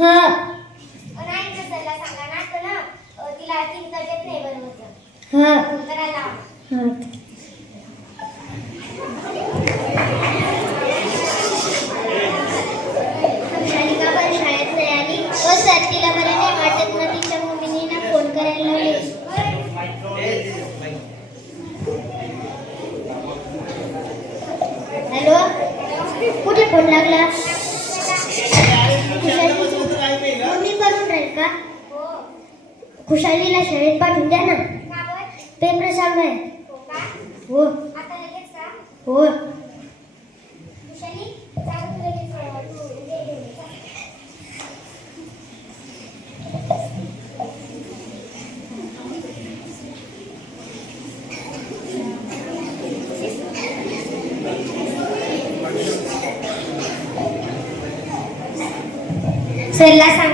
हा. नाही तर त्याला सांगा ना तिला तीन तब्येत नाही बरं होतं हा तर आला हा. ser las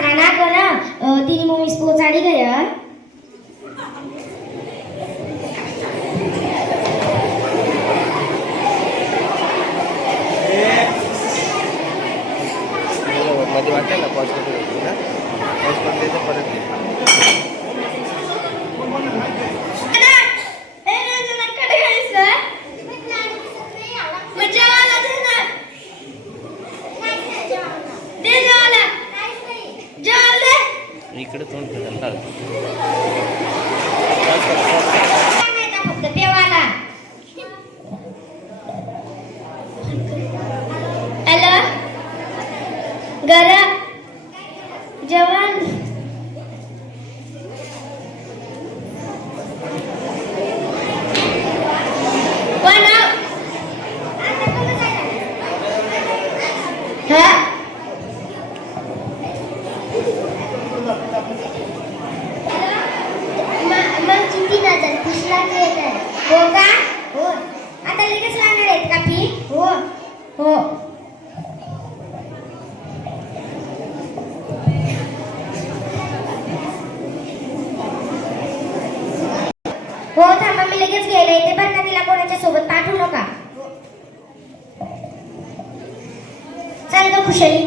हो का? हो. आता लगेच लागणार आहेत का हो. हो. हो थांबा मी लगेच घ्यायला येते बरं का तिला कोणाच्या सोबत पाठवू नका. हो. चल ग खुशाली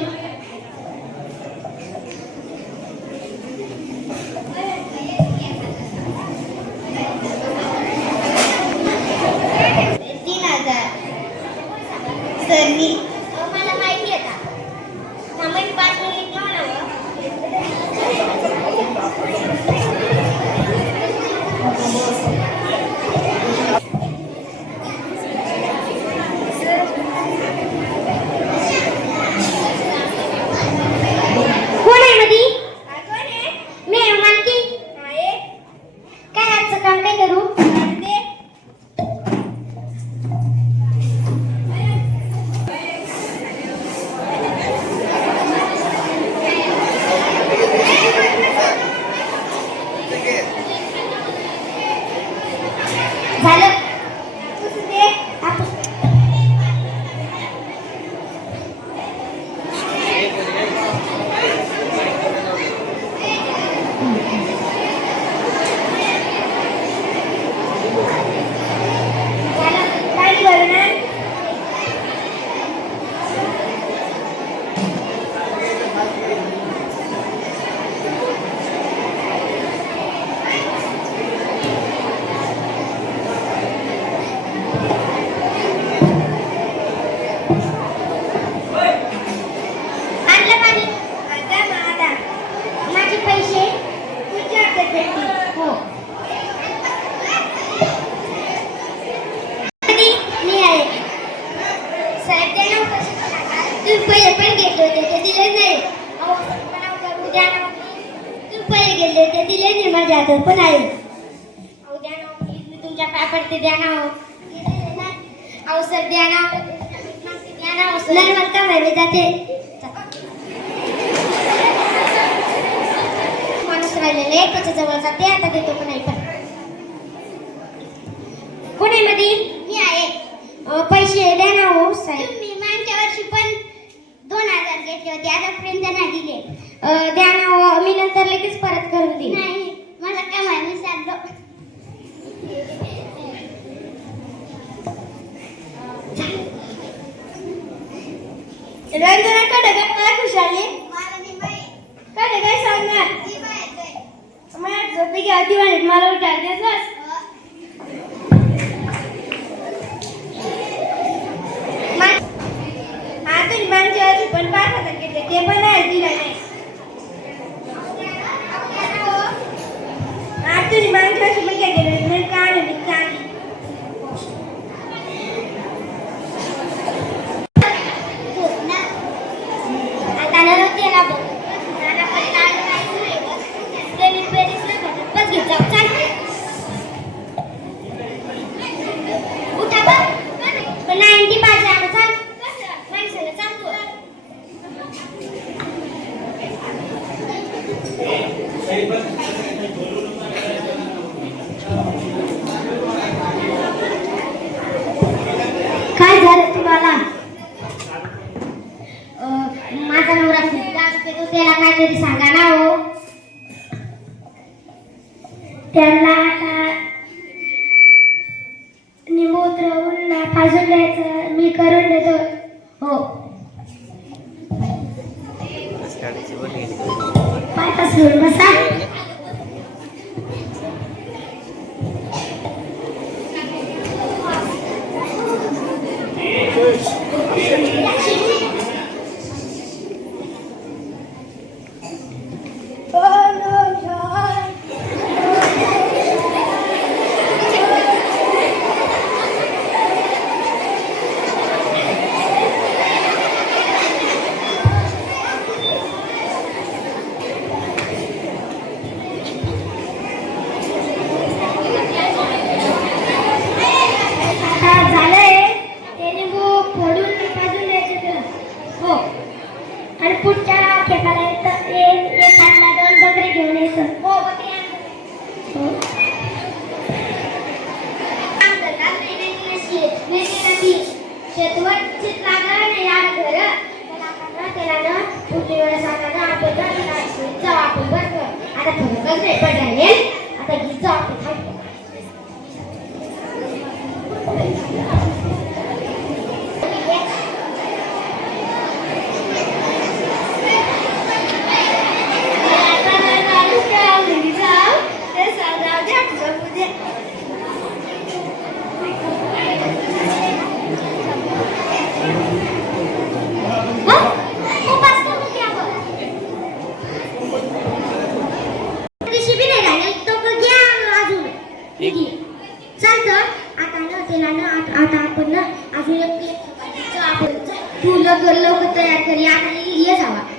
माझ्या पण आहे अहो द्या मी तुमच्या पाय पडते द्या ना हो. सर द्या ना. जाते. माणूस जवळ जाते आता देतो पण. पण मी आहे. पैसे द्या पण दोन हजार घेतले होते आता पर्यंत नाही दिले द्या ना मी नंतर लगेच परत करून देईन. नाही. रंजनाकडे काय मला खुशाली कडे काय सांगणार? मला झोपी घ्या दिवाळीत मला उठायचं हा. तरी मागच्या वर्षी पण पाच हजार घेतले ते पण नाही दिला नाही हा तरी मागच्या वर्षी पण काय केलं नाही का नाही का नाही आता ना त्याला बघ नाना पण लाड काहीच नाही बघ त्याने पेरीस नाही भेटत बस घेत जाऊ चाल उठा बघ पण नाईन्टी पाहिजे आता चाल माणसाला चालतो काय झालं तुम्हाला अं, माझा नवरा खूप त्रास देतो त्याला काहीतरी सांगा ना हो त्यांना आता निंबू उतरवून ना भाजून द्यायचं मी करून देतो. हो. पाय पसरून बसा. आता फरकच लोक तयार करी आता इलियस जावा.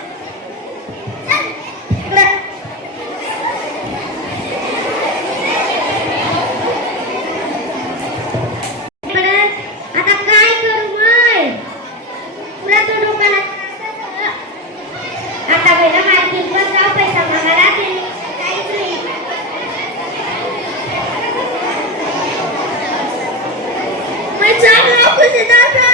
Obrigada!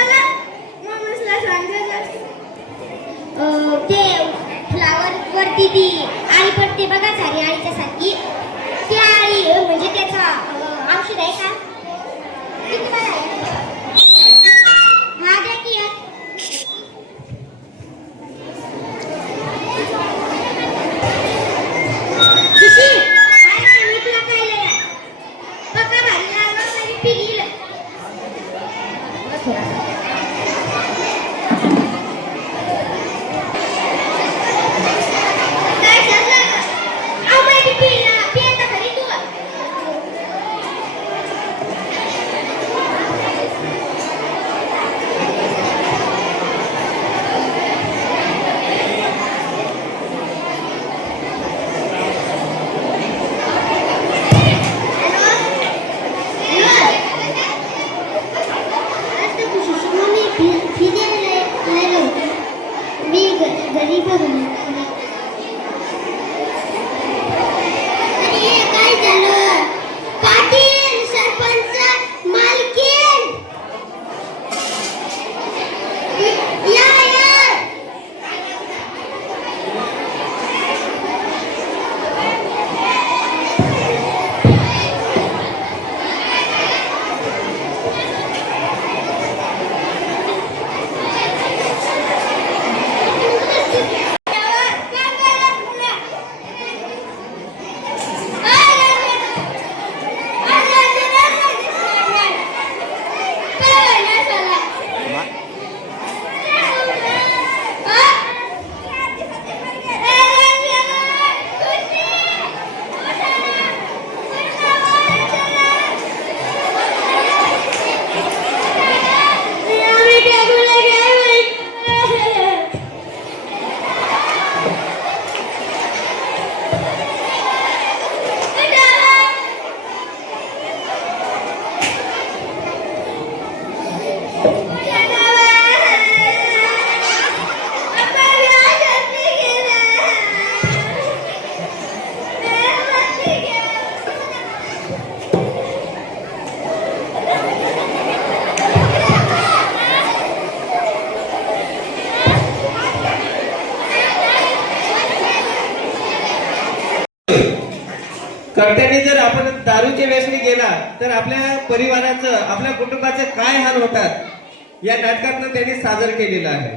तर आपल्या परिवाराचं आपल्या कुटुंबाचे काय हाल होतात या नाटकातनं त्यांनी सादर केलेलं आहे.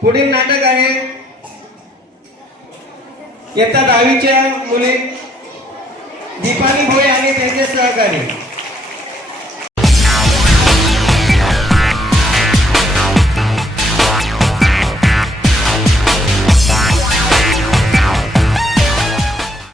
पुढील नाटक आहे येतात दहावीच्या मुली दीपाली भोय आणि त्यांचे सहकारी.